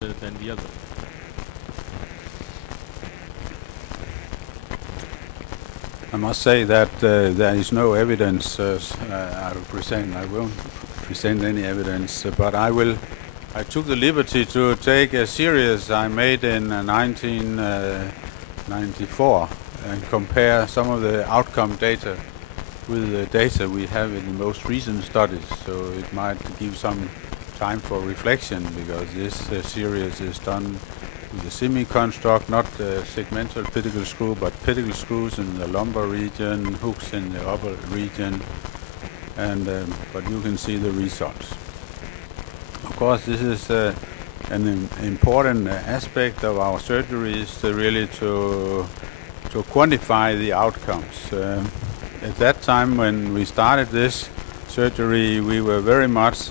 than the other. I must say that there is no evidence I won't present any evidence, but I took the liberty to take a series I made in 1994 and compare some of the outcome data with the data we have in the most recent studies. So it might give some time for reflection, because this series is done with a semi-construct, not segmental pedicle screw, but pedicle screws in the lumbar region, hooks in the upper region, and but you can see the results. Of course, this is an important aspect of our surgeries, really to quantify the outcomes. At that time, when we started this surgery, we were very much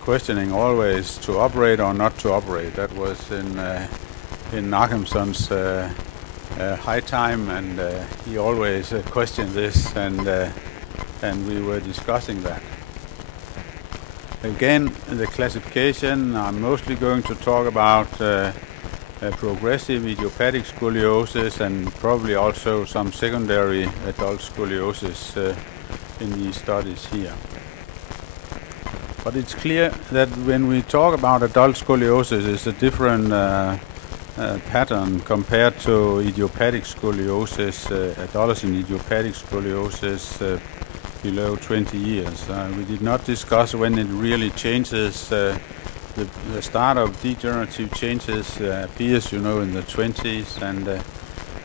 questioning always to operate or not to operate. That was in Nachemson's high time, and he always questioned this, and we were discussing that. Again, the classification, I'm mostly going to talk about progressive idiopathic scoliosis and probably also some secondary adult scoliosis in these studies here. But it's clear that when we talk about adult scoliosis, it's a different pattern compared to idiopathic scoliosis, adolescent idiopathic scoliosis below 20 years. We did not discuss when it really changes. The start of degenerative changes appears, in the 20s, and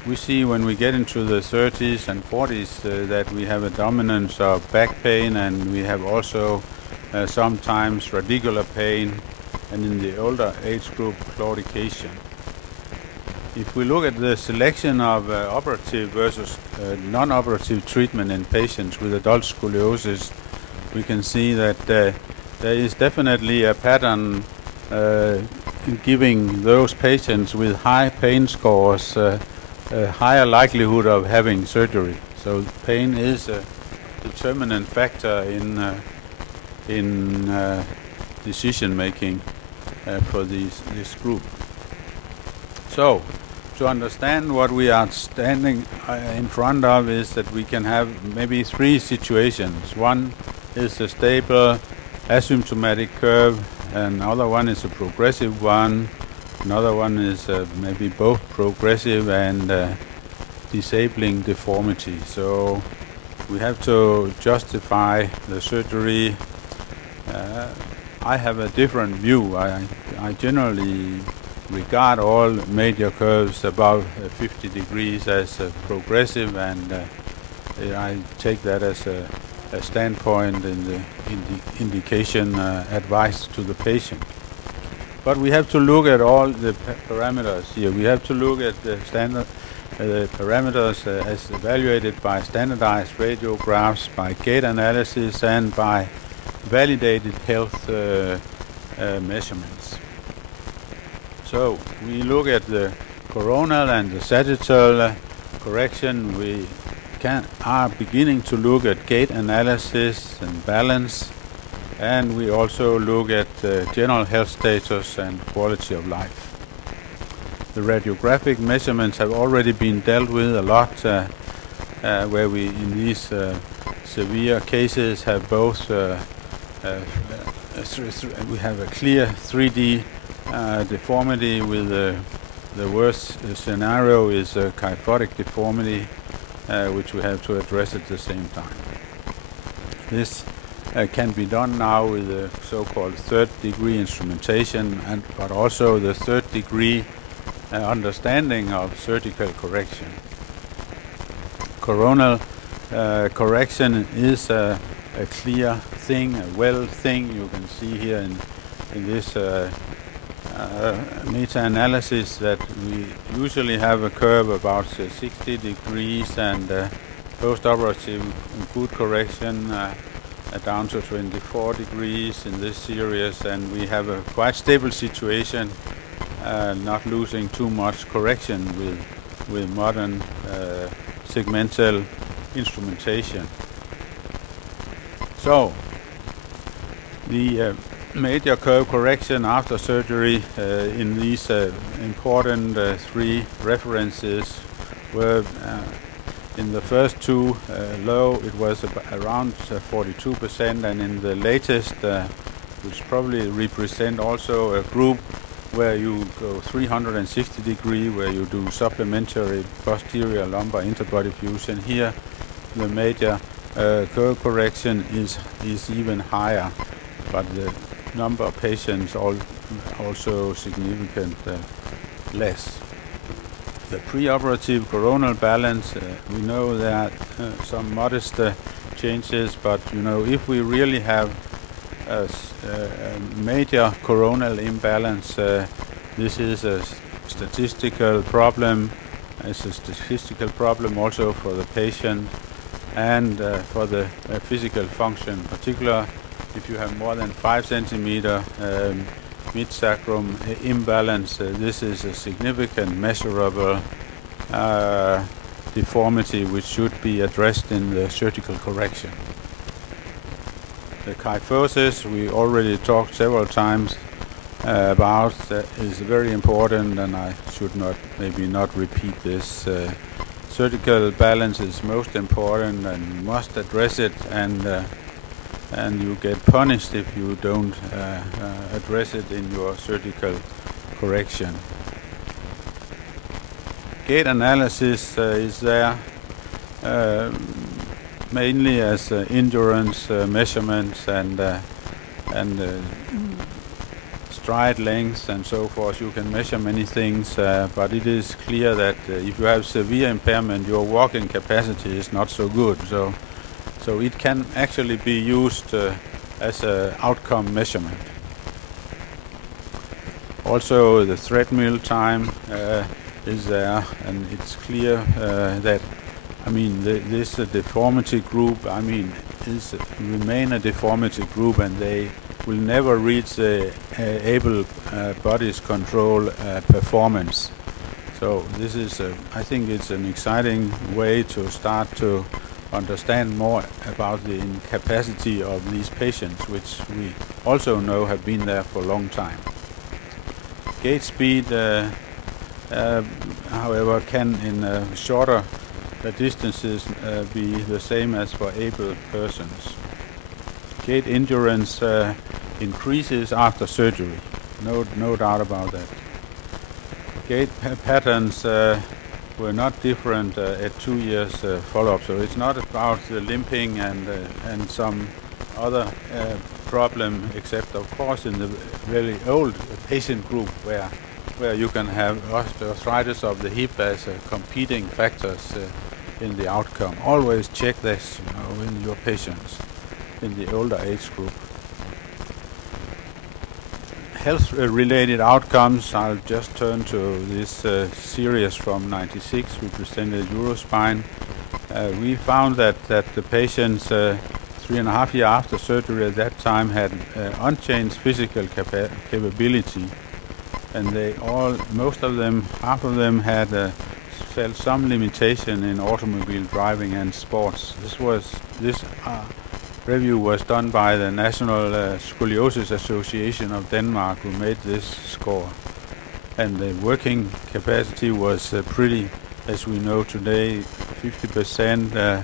we see when we get into the 30s and 40s that we have a dominance of back pain, and we have also sometimes radicular pain, and in the older age group, claudication. If we look at the selection of operative versus non-operative treatment in patients with adult scoliosis, we can see that there is definitely a pattern giving those patients with high pain scores a higher likelihood of having surgery. So pain is a determinant factor in decision making for this group. So, to understand what we are standing in front of is that we can have maybe three situations. One is a stable asymptomatic curve, another one is a progressive one, another one is maybe both progressive and disabling deformity. So we have to justify the surgery. I have a different view. I generally regard all major curves above 50 degrees as progressive, and I take that as a standpoint in the indication advice to the patient. But we have to look at all the parameters here. We have to look at the standard parameters as evaluated by standardized radiographs, by gait analysis, and by validated health measurements. So we look at the coronal and the sagittal correction. We are beginning to look at gait analysis and balance, and we also look at general health status and quality of life. The radiographic measurements have already been dealt with a lot, where we in these severe cases have both we have a clear 3D deformity with the worst scenario is a kyphotic deformity, which we have to address at the same time. This can be done now with the so-called third-degree instrumentation, but also the third-degree understanding of surgical correction. Coronal correction is a clear thing, a well thing. You can see here in this meta-analysis that we usually have a curve about 60 degrees, and post-operative good correction down to 24 degrees in this series, and we have a quite stable situation, not losing too much correction with modern segmental instrumentation. So the major curve correction after surgery in these important three references were in the first two low it was around 42%, and in the latest, which probably represent also a group where you go 360 degree, where you do supplementary posterior lumbar interbody fusion. Here the major curve correction is even higher, but the number of patients also significant less. The preoperative coronal balance, we know that some modest changes, but if we really have a major coronal imbalance, this is a statistical problem. It's a statistical problem also for the patient and for the physical function, particularly if you have more than 5 centimeter mid-sacrum imbalance. This is a significant measurable deformity which should be addressed in the surgical correction. The kyphosis we already talked several times about is very important, and I should maybe not repeat this. Surgical balance is most important and you must address it, and you get punished if you don't address it in your surgical correction. Gait analysis is there mainly as endurance measurements and stride length and so forth. You can measure many things, but it is clear that if you have severe impairment, your walking capacity is not so good. So it can actually be used as an outcome measurement. Also, the treadmill time is there, and it's clear that this deformity group, remain a deformity group, and they will never reach the able body's control performance. So this is, I think, it's an exciting way to start to understand more about the incapacity of these patients, which we also know have been there for a long time. Gait speed, however, can in shorter distances be the same as for able persons. Gait endurance increases after surgery, no doubt about that. Gait patterns were not different at 2 years follow-up, so it's not about the limping and some other problem, except of course in the very old patient group where you can have osteoarthritis of the hip as competing factors in the outcome. Always check this in your patients in the older age group. Health-related outcomes, I'll just turn to this series from 96. We presented Eurospine. We found that the patients 3.5 years after surgery at that time had unchanged physical capability, and most of them, half of them had felt some limitation in automobile driving and sports. This review was done by the National Scoliosis Association of Denmark, who made this score. And the working capacity was pretty, as we know today, 50%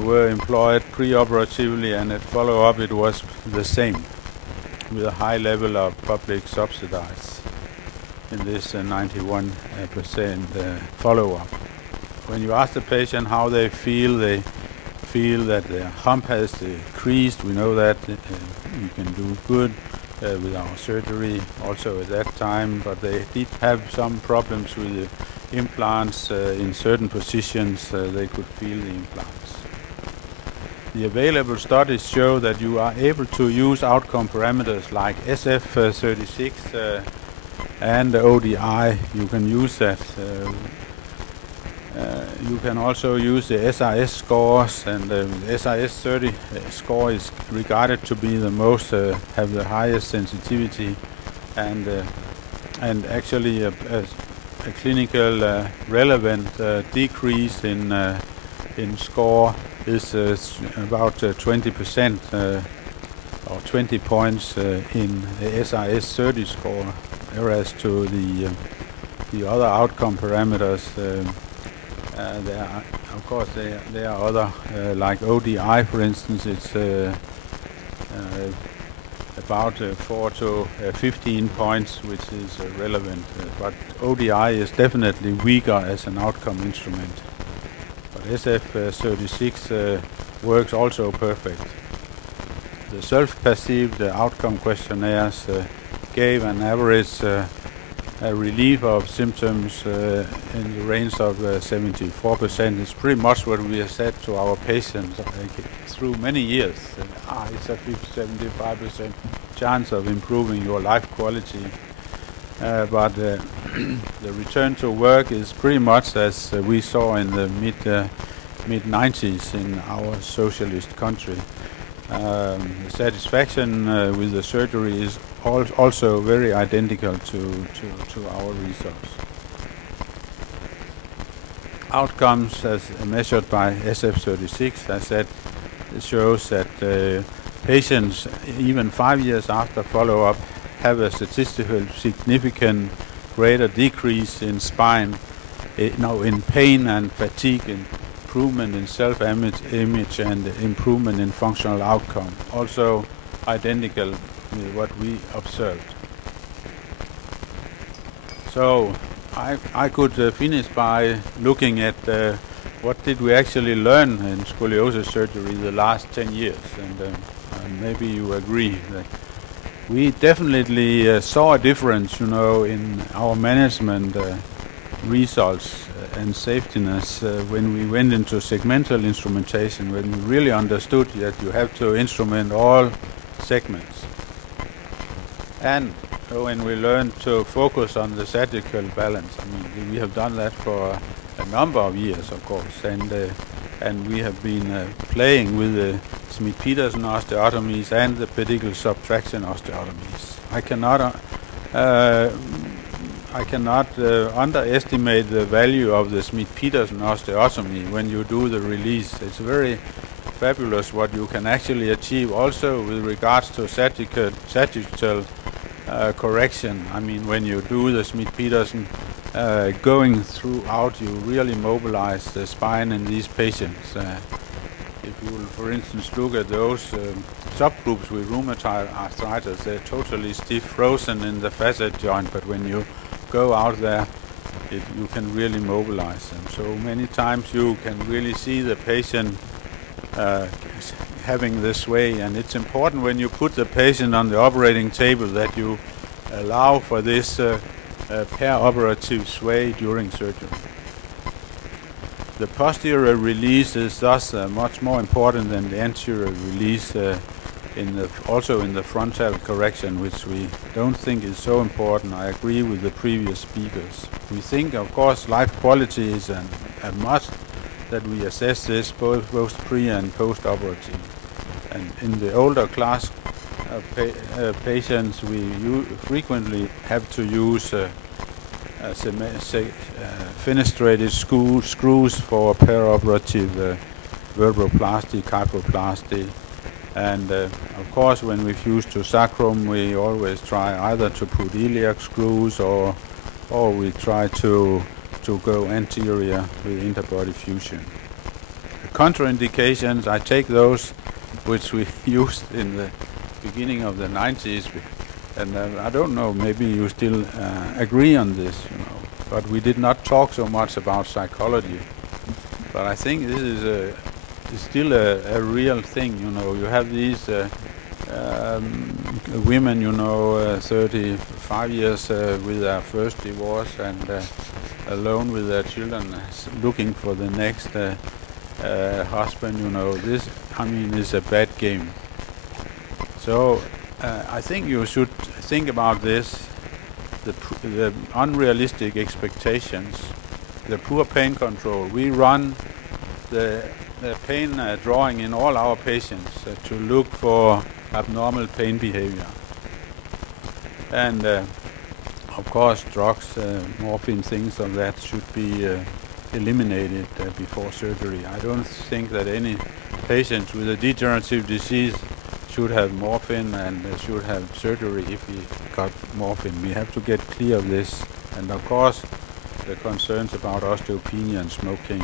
were employed pre-operatively, and at follow-up it was the same, with a high level of public subsidies in this 91% follow-up. When you ask the patient how they feel that their hump has decreased. We know that we can do good with our surgery also at that time, but they did have some problems with the implants in certain positions. They could feel the implants. The available studies show that you are able to use outcome parameters like SF36 and ODI. You can use that. You can also use the SIS scores, and the SIS 30 score is regarded to be the most, have the highest sensitivity, and actually a clinical relevant decrease in score is about 20% or 20 points in the SIS 30 score, whereas to the other outcome parameters, there are, of course, there are other, like ODI, for instance, it's about 4 to 15 points, which is relevant. But ODI is definitely weaker as an outcome instrument. But SF36 works also perfect. The self-perceived outcome questionnaires gave an average a relief of symptoms in the range of 74%. It's pretty much what we have said to our patients through many years. It's a 75% chance of improving your life quality. But the return to work is pretty much as we saw in the mid-90s in our socialist country. The satisfaction with the surgery is also very identical to our results. Outcomes as measured by SF36, I said, shows that patients, even 5 years after follow-up, have a statistically significant greater decrease in spine, in pain and fatigue, improvement in self-image and improvement in functional outcome, also identical with what we observed. So I could finish by looking at what did we actually learn in scoliosis surgery the last 10 years, and maybe you agree that we definitely saw a difference, in our management results and safetiness when we went into segmental instrumentation, when we really understood that you have to instrument all segments. And when we learned to focus on the sagittal balance, we have done that for a number of years, of course, and we have been playing with the Smith-Petersen osteotomies and the pedicle subtraction osteotomies. I cannot underestimate the value of the Smith-Petersen osteotomy when you do the release. It's very fabulous what you can actually achieve also with regards to sagittal correction. When you do the Smith-Petersen going throughout, you really mobilize the spine in these patients. If you will, for instance, look at those subgroups with rheumatoid arthritis, they're totally stiff, frozen in the facet joint, but when you go out there, you can really mobilize them. So many times you can really see the patient having this way, and it's important when you put the patient on the operating table that you allow for this perioperative sway during surgery. The posterior release is thus much more important than the anterior release, also in the frontal correction, which we don't think is so important. I agree with the previous speakers. We think, of course, life quality is a must, that we assess this both pre- and post-operative. And in the older class of patients, we frequently have to use fenestrated screws for perioperative vertebroplasty, kyphoplasty. And of course, when we fuse to sacrum, we always try either to put iliac screws or we try to go anterior with interbody fusion. The contraindications, I take those which we used in the beginning of the 90s, and I don't know, maybe you still agree on this, but we did not talk so much about psychology. But I think this is still a real thing, You have these women, 35 years with their first divorce and alone with their children, looking for the next husband, This, is a bad game. So I think you should think about this, the unrealistic expectations, the poor pain control. We run the pain drawing in all our patients to look for abnormal pain behavior. And of course, drugs, morphine, things of that should be eliminated before surgery. I don't think that any patient with a degenerative disease should have morphine and should have surgery if he got morphine. We have to get clear of this. And of course, the concerns about osteopenia and smoking.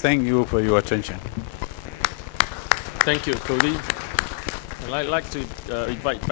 Thank you for your attention. Thank you, Cody. And I'd like to invite